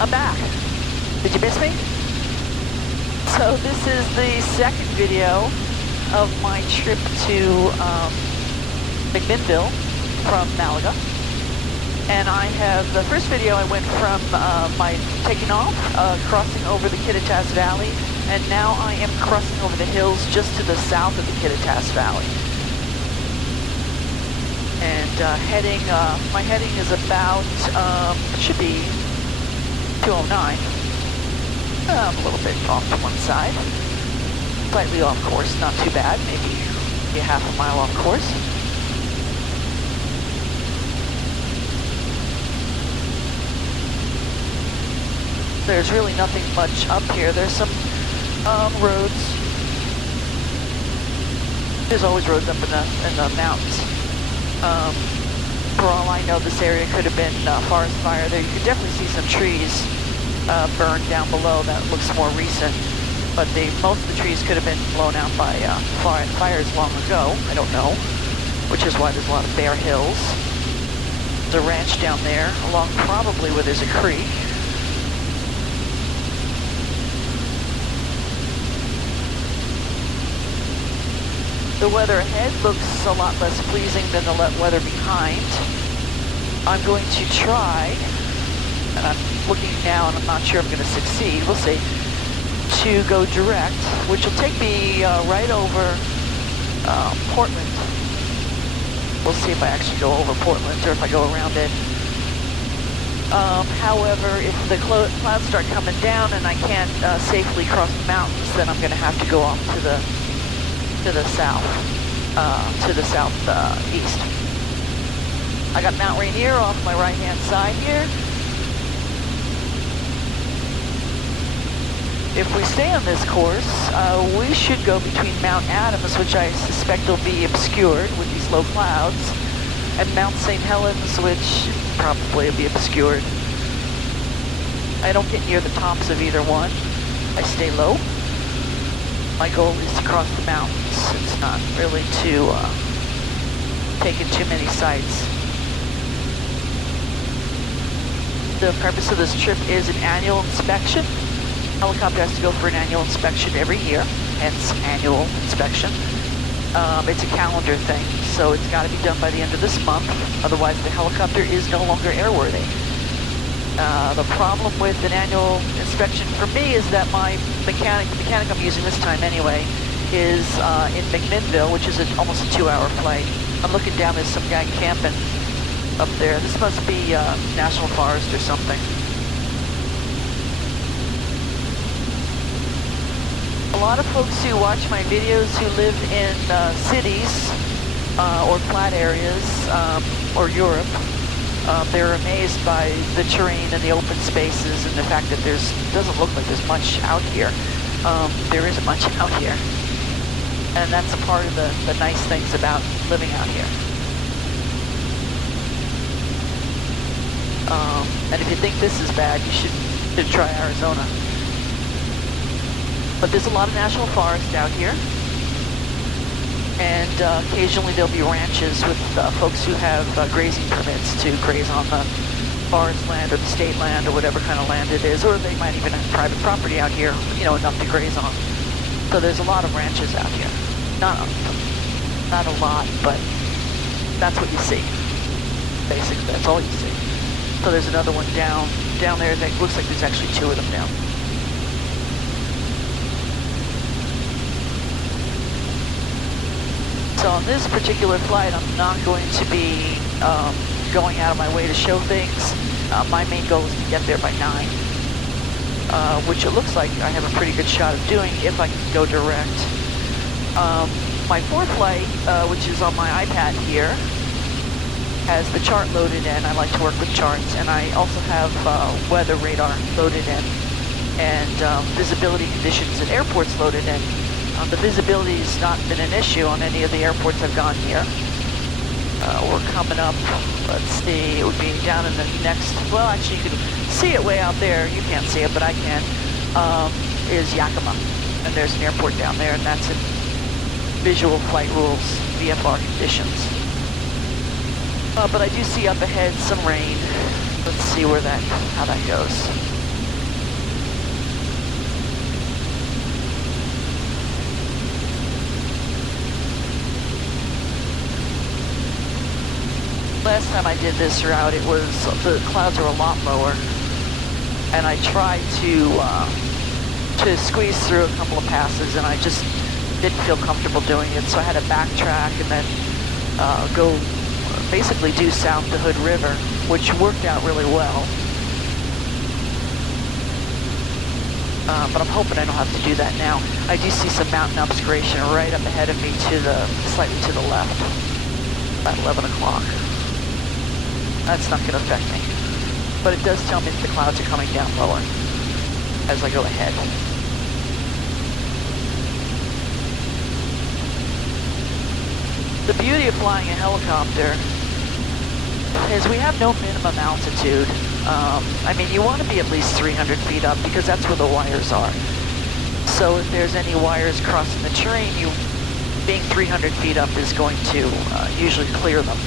I'm back. Did you miss me? So this is the second video of my trip to McMinnville from Malaga. And I have, the first video I went from my taking off, crossing over the Kittitas Valley, and now I am crossing over the hills just to the south of the Kittitas Valley. And my heading is about, should be 209. I'm a little bit off to one side. Slightly off course, not too bad, maybe a half a mile off course. There's really nothing much up here. There's some roads. There's always roads up in the mountains. For all I know, this area could have been forest fire. There, you could definitely see some trees burned down below. That looks more recent. But most of the trees could have been blown out by fires long ago. I don't know, which is why there's a lot of bare hills. There's a ranch down there, along probably where there's a creek. The weather ahead looks a lot less pleasing than the weather behind. I'm going to try, and I'm looking now and I'm not sure I'm going to succeed, we'll see, to go direct, which will take me right over Portland. We'll see if I actually go over Portland or if I go around it. However, if the clouds start coming down and I can't safely cross the mountains, then I'm going to have to go off to the southeast. I got Mount Rainier off my right-hand side here. If we stay on this course, we should go between Mount Adams, which I suspect will be obscured with these low clouds, and Mount St. Helens, which probably will be obscured. I don't get near the tops of either one. I stay low. My goal is to cross the mountains. It's not really to take in too many sights. The purpose of this trip is an annual inspection. Helicopter has to go for an annual inspection every year, hence annual inspection. It's a calendar thing, so it's got to be done by the end of this month. Otherwise, the helicopter is no longer airworthy. The problem with an annual inspection for me is that the mechanic I'm using this time anyway, is in McMinnville, which is almost a 2-hour flight. I'm looking down, there's some guy camping up there. This must be National Forest or something. A lot of folks who watch my videos who live in cities or flat areas or Europe, they're amazed by the terrain and the open spaces and the fact that doesn't look like there's much out here. There isn't much out here. And that's a part of the nice things about living out here. And if you think this is bad, you should try Arizona. But there's a lot of national forest out here. And occasionally there'll be ranches with folks who have grazing permits to graze on the forest land or the state land or whatever kind of land it is. Or they might even have private property out here, enough to graze on. So there's a lot of ranches out here. Not a lot, but that's what you see. Basically, that's all you see. So there's another one down there that looks like there's actually 2 of them down. So on this particular flight, I'm not going to be going out of my way to show things. My main goal is to get there by 9, which it looks like I have a pretty good shot of doing if I can go direct. My 4th flight, which is on my iPad here, has the chart loaded in. I like to work with charts, and I also have weather radar loaded in, and visibility conditions at airports loaded in. The visibility has not been an issue on any of the airports I've gone here. We're coming up, let's see, it would be down in the next, well, actually you can see it way out there. You can't see it, but I can, is Yakima. And there's an airport down there, and that's in visual flight rules, VFR conditions. But I do see up ahead some rain. Let's see how that goes. last time I did this route, it was, the clouds were a lot lower, and I tried to squeeze through a couple of passes, and I just didn't feel comfortable doing it, so I had to backtrack and then go basically due south to Hood River, which worked out really well. But I'm hoping I don't have to do that now. I do see some mountain obscuration right up ahead of me slightly to the left, about 11 o'clock. That's not going to affect me. But it does tell me that the clouds are coming down lower as I go ahead. The beauty of flying a helicopter is we have no minimum altitude. I mean, you want to be at least 300 feet up because that's where the wires are. So if there's any wires crossing the terrain, being 300 feet up is going to usually clear them.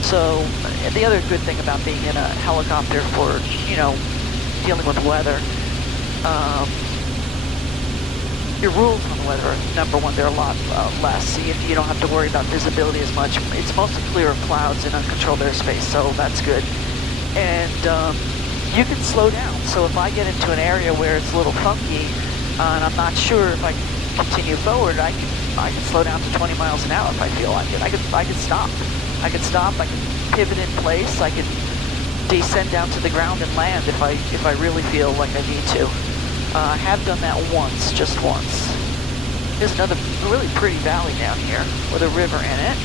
So the other good thing about being in a helicopter for, dealing with weather, your rules on the weather, number one, they're a lot less. You don't have to worry about visibility as much. It's mostly clear of clouds in uncontrolled airspace, so that's good. And you can slow down. So if I get into an area where it's a little funky, and I'm not sure if I can continue forward, I can slow down to 20 miles an hour if I feel like it. I can stop. I can pivot in place. I can descend down to the ground and land if I really feel like I need to. I have done that once, just once. There's another really pretty valley down here with a river in it.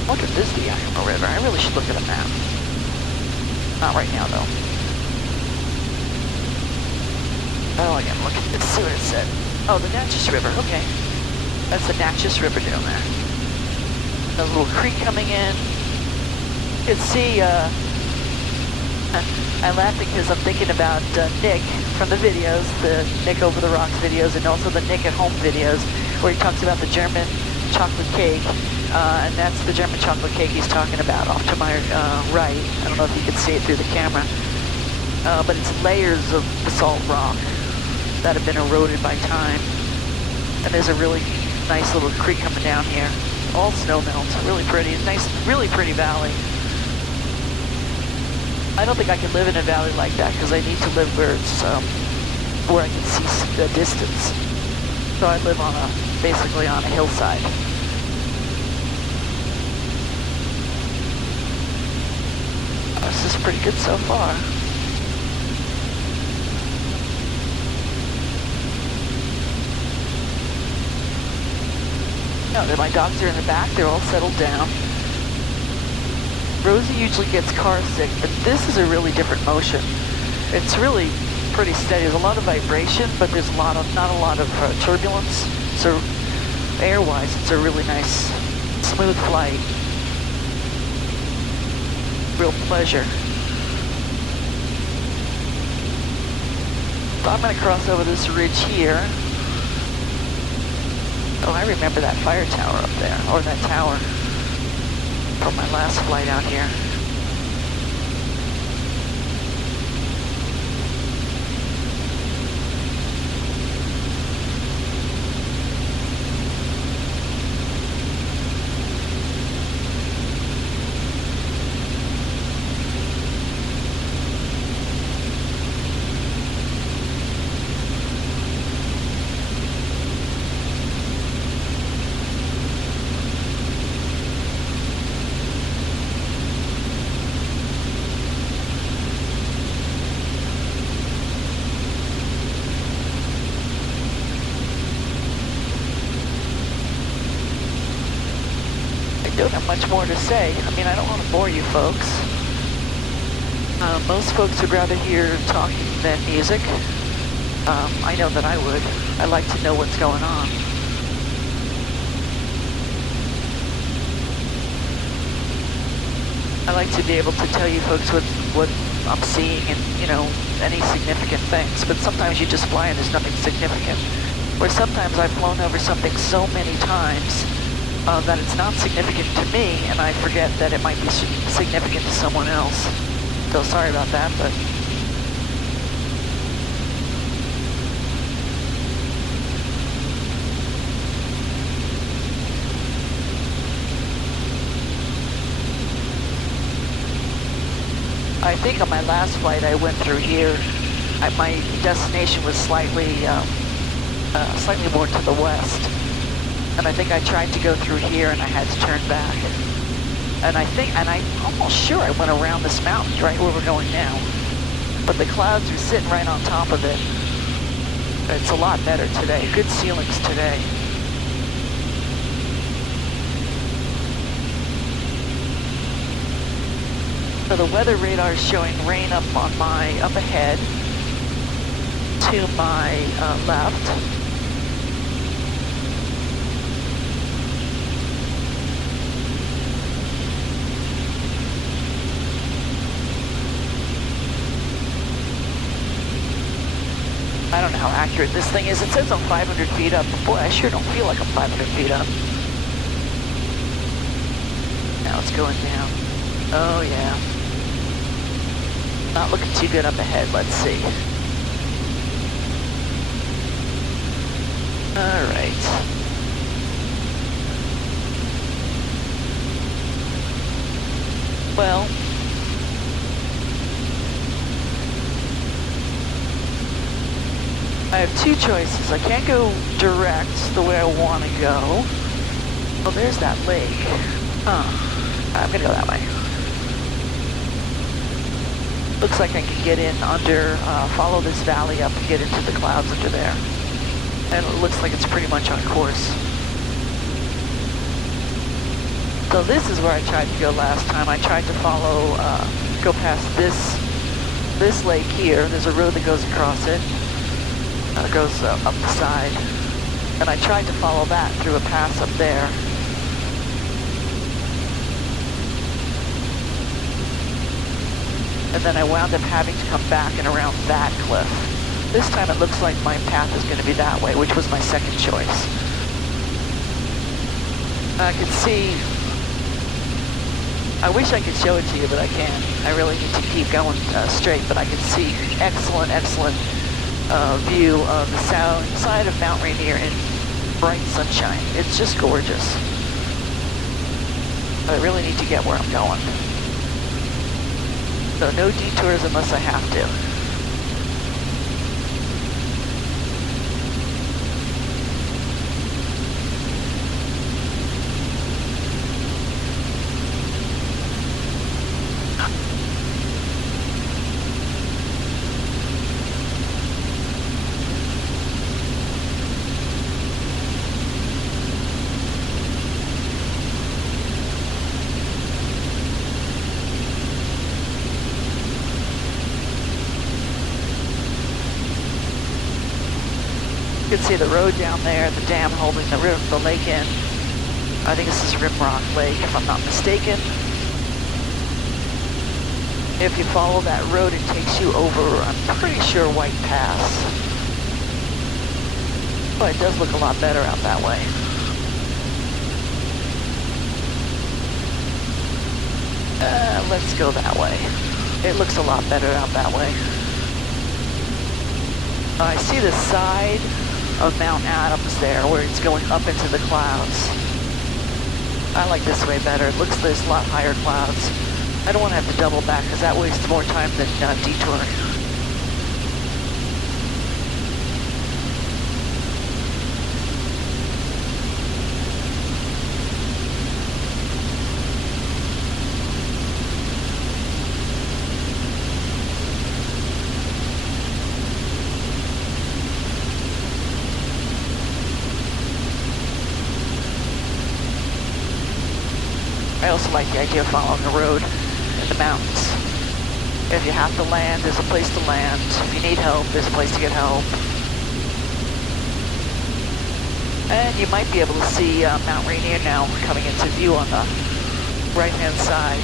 I wonder if this is the Yakima River. I really should look at a map. Not right now, though. Oh, I gotta look at this, see what it said. Oh, the Natchez River, okay. That's the Natchez River down there. A little creek coming in. You can see, I'm laughing because I'm thinking about Nick from the videos, the Nick Over the Rocks videos, and also the Nick at Home videos, where he talks about the German chocolate cake, and that's the German chocolate cake he's talking about off to my right. I don't know if you can see it through the camera, but it's layers of basalt rock that have been eroded by time, and there's a really nice little creek coming down here, all snow melt, really pretty, nice, really pretty valley. I don't think I can live in a valley like that because I need to live where it's where I can see the distance. So I live basically on a hillside. This is pretty good so far. No, my dogs are in the back. They're all settled down. Rosie usually gets car sick, but this is a really different motion. It's really pretty steady. There's a lot of vibration, but there's not a lot of turbulence. So air-wise, it's a really nice, smooth flight. Real pleasure. So I'm going to cross over this ridge here. Oh, I remember that fire tower up there, or that tower from my last flight out here. Don't have much more to say. I mean, I don't want to bore you folks. Most folks would rather hear talking than music. I know that I would. I like to know what's going on. I like to be able to tell you folks what I'm seeing and, any significant things. But sometimes you just fly and there's nothing significant. Or sometimes I've flown over something so many times that it's not significant to me, and I forget that it might be significant to someone else. So sorry about that, but... I think on my last flight I went through here. My destination was slightly more to the west. And I think I tried to go through here and I had to turn back. And I'm almost sure I went around this mountain right where we're going now. But the clouds are sitting right on top of it. It's a lot better today. Good ceilings today. So the weather radar is showing rain up ahead to my left. I don't know how accurate this thing is. It says I'm 500 feet up. Boy, I sure don't feel like I'm 500 feet up. Now it's going down. Oh, yeah. Not looking too good up ahead. Let's see. All right. Well, I have two choices. I can't go direct the way I want to go. Oh, there's that lake. I'm gonna go that way. Looks like I can get in under, follow this valley up and get into the clouds under there. And it looks like it's pretty much on course. So this is where I tried to go last time. I tried to follow, go past this lake here. There's a road that goes across it. Goes up the side, and I tried to follow that through a pass up there. And then I wound up having to come back and around that cliff. This time it looks like my path is going to be that way, which was my second choice. I can see, I wish I could show it to you, but I can't. I really need to keep going straight, but I can see excellent view of the side of Mount Rainier in bright sunshine. It's just gorgeous. But I really need to get where I'm going. So no detours unless I have to. You can see the road down there, the dam holding the lake in. I think this is Rimrock Lake, if I'm not mistaken. If you follow that road, it takes you over, I'm pretty sure, White Pass. But it does look a lot better out that way. Let's go that way. It looks a lot better out that way. I see the side of Mount Adams there, where it's going up into the clouds. I like this way better. It looks there's a lot higher clouds. I don't want to have to double back because that wastes more time than detouring. I also like the idea of following the road in the mountains. If you have to land, there's a place to land. If you need help, there's a place to get help. And you might be able to see Mount Rainier now coming into view on the right-hand side.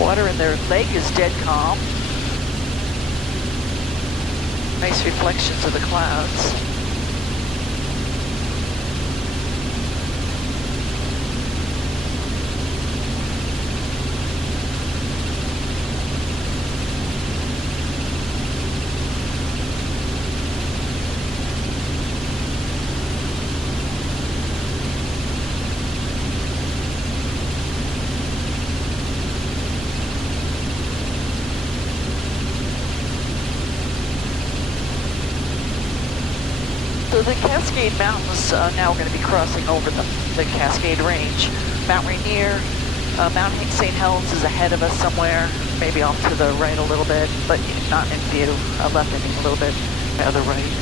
Water in their lake is dead calm. Nice reflections of the clouds. Cascade Mountains, now we're going to be crossing over the Cascade Range. Mount Rainier, Mount St. Helens is ahead of us somewhere, maybe off to the right a little bit, but not in view. Left I mean a little bit, the other right.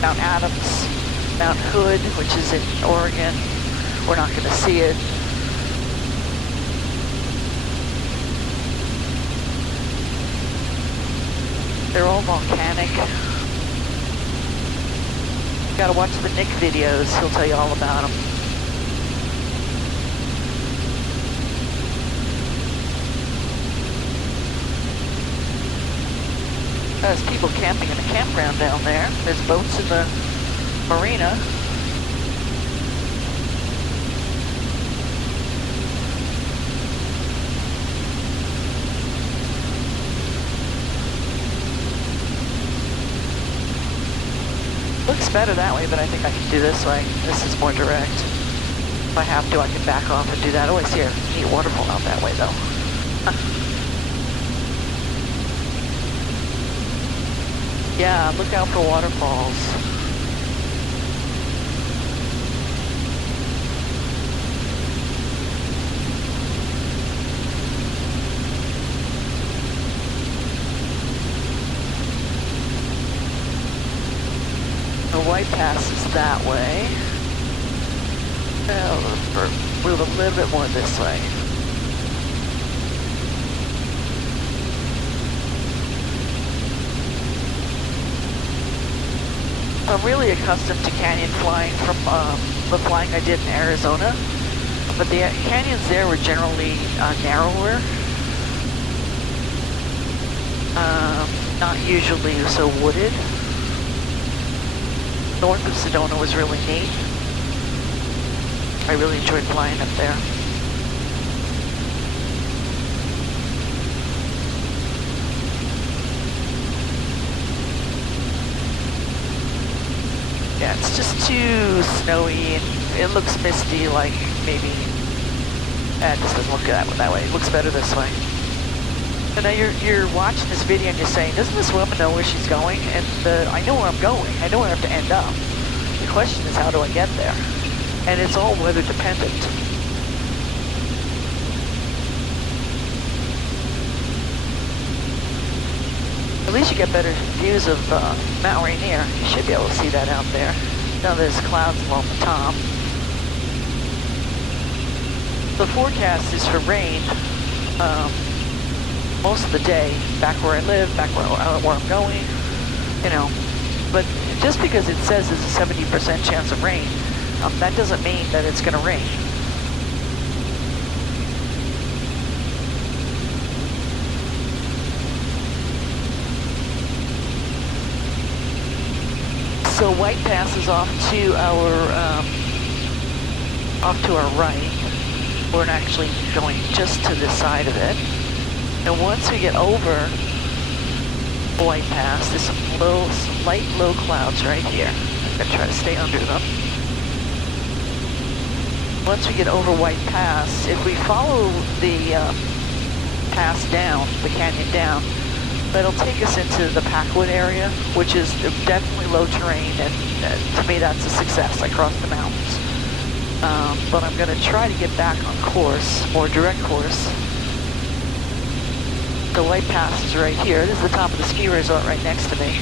Mount Adams, Mount Hood, which is in Oregon. We're not going to see it. They're all volcanic. You gotta watch the Nick videos, he'll tell you all about them. There's people camping in the campground down there. There's boats in the marina. Looks better that way, but I think I can do this way. This is more direct. If I have to, I can back off and do that. Oh, I see a neat waterfall out that way, though. Yeah, look out for waterfalls. The White Pass is that way. Move a little bit more this way. I'm really accustomed to canyon flying from the flying I did in Arizona, but the canyons there were generally narrower, not usually so wooded. North of Sedona was really neat. I really enjoyed flying up there. Yeah, it's just too snowy and it looks misty, like maybe, it just doesn't look that way. It looks better this way. So now you're watching this video and you're saying, doesn't this woman know where she's going? And I know where I'm going. I know where I have to end up. The question is, how do I get there? And it's all weather dependent. At least you get better views of Mount Rainier. You should be able to see that out there. Now there's clouds along the top. The forecast is for rain most of the day, back where I live, back where I'm going, you know. But just because it says there's a 70% chance of rain, that doesn't mean that it's going to rain. So White Pass is off to our right. We're actually going just to the side of it. And once we get over White Pass, there's some light low clouds right here. I'm gonna try to stay under them. Once we get over White Pass, if we follow the pass down, the canyon down, that'll take us into the Packwood area, which is definitely low terrain, and to me that's a success. I crossed the mountains. But I'm gonna try to get back on course, more direct course. The White Pass is right here. This is the top of the ski resort right next to me.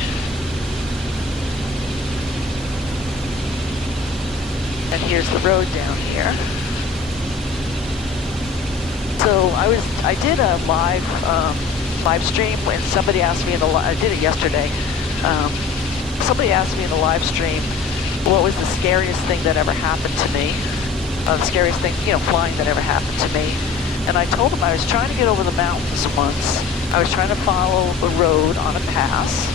And here's the road down here. So I did a live stream when somebody asked me I did it yesterday. Somebody asked me in the live stream what was the scariest thing that ever happened to me. The scariest thing, flying that ever happened to me. And I told him I was trying to get over the mountains once. I was trying to follow a road on a pass,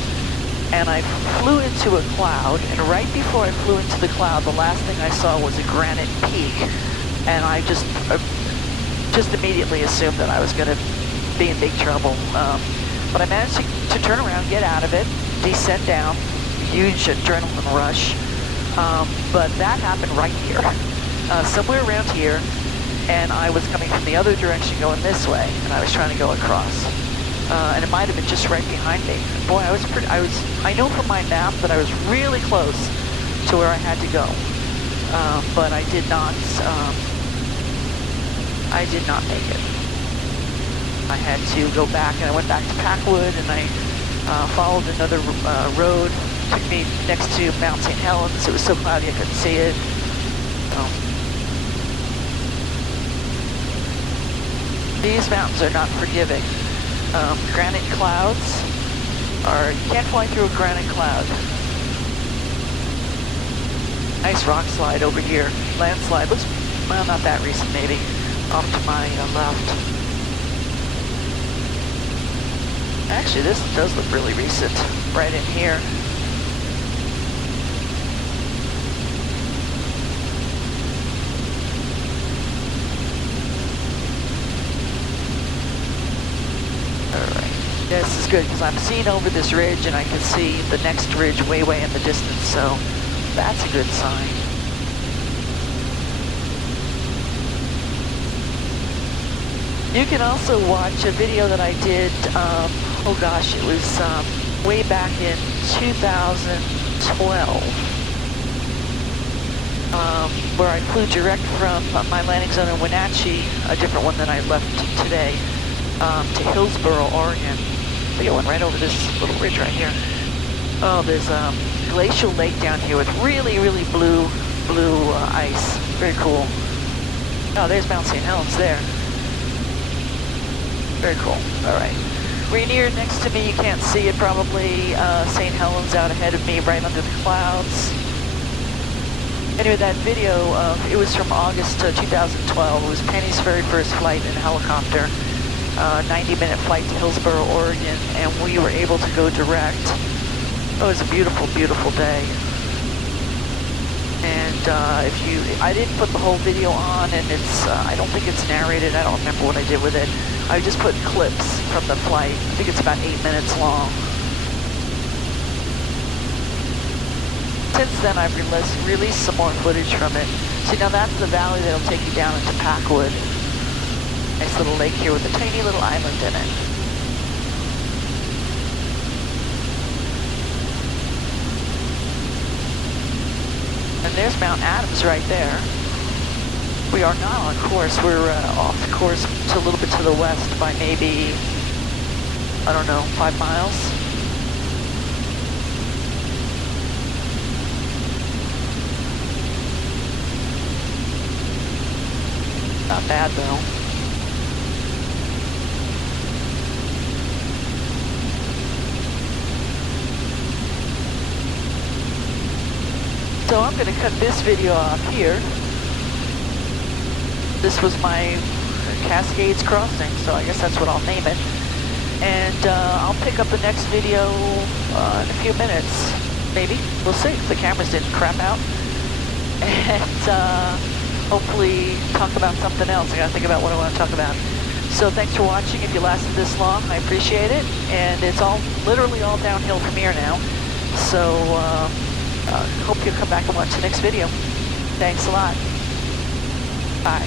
and I flew into a cloud, and right before I flew into the cloud, the last thing I saw was a granite peak, and I just immediately assumed that I was going to be in big trouble. But I managed to turn around, get out of it, descend down, huge adrenaline rush. But that happened right here, somewhere around here. And I was coming from the other direction going this way, and I was trying to go across. and it might have been just right behind me. Boy, I know from my map that I was really close to where I had to go, but I did not make it. I had to go back, and I went back to Packwood, and I followed another road. Took me next to Mount St. Helens. It was so cloudy I couldn't see it. These mountains are not forgiving. Granite clouds you can't fly through a granite cloud. Nice rock slide over here. Landslide looks, well, not that recent maybe. Off to my left. Actually, this does look really recent, right in here. This is good because I'm seeing over this ridge and I can see the next ridge way in the distance, so that's a good sign. You can also watch a video that I did, oh gosh, it was way back in 2012, where I flew direct from my landing zone in Wenatchee, a different one than I left today, to Hillsboro, Oregon. Going right over this little ridge right here. Oh, there's a glacial lake down here with really blue ice. Very cool. Oh, there's Mount St. Helens there. Very cool. All right. Rainier next to me, you can't see it probably. St. Helens out ahead of me, right under the clouds. Anyway, that video, it was from August 2012. It was Penny's very first flight in a helicopter. 90-minute flight to Hillsboro, Oregon, and we were able to go direct. It was a beautiful day. And I didn't put the whole video on, and I don't think it's narrated. I don't remember what I did with it. I just put clips from the flight. I think it's about 8 minutes long. Since then, I've released some more footage from it. See, now that's the valley that'll take you down into Packwood. Nice little lake here with a tiny little island in it. And there's Mount Adams right there. We are not on course. We're off the course to a little bit to the west by maybe, I don't know, 5 miles. Not bad though. So I'm going to cut this video off here. This was my Cascades crossing, so I guess that's what I'll name it. And I'll pick up the next video in a few minutes, maybe. We'll see if the cameras didn't crap out. And hopefully talk about something else. I got to think about what I want to talk about. So thanks for watching. If you lasted this long, I appreciate it. And it's literally all downhill from here now. So hope you'll come back and watch the next video. Thanks a lot. Bye.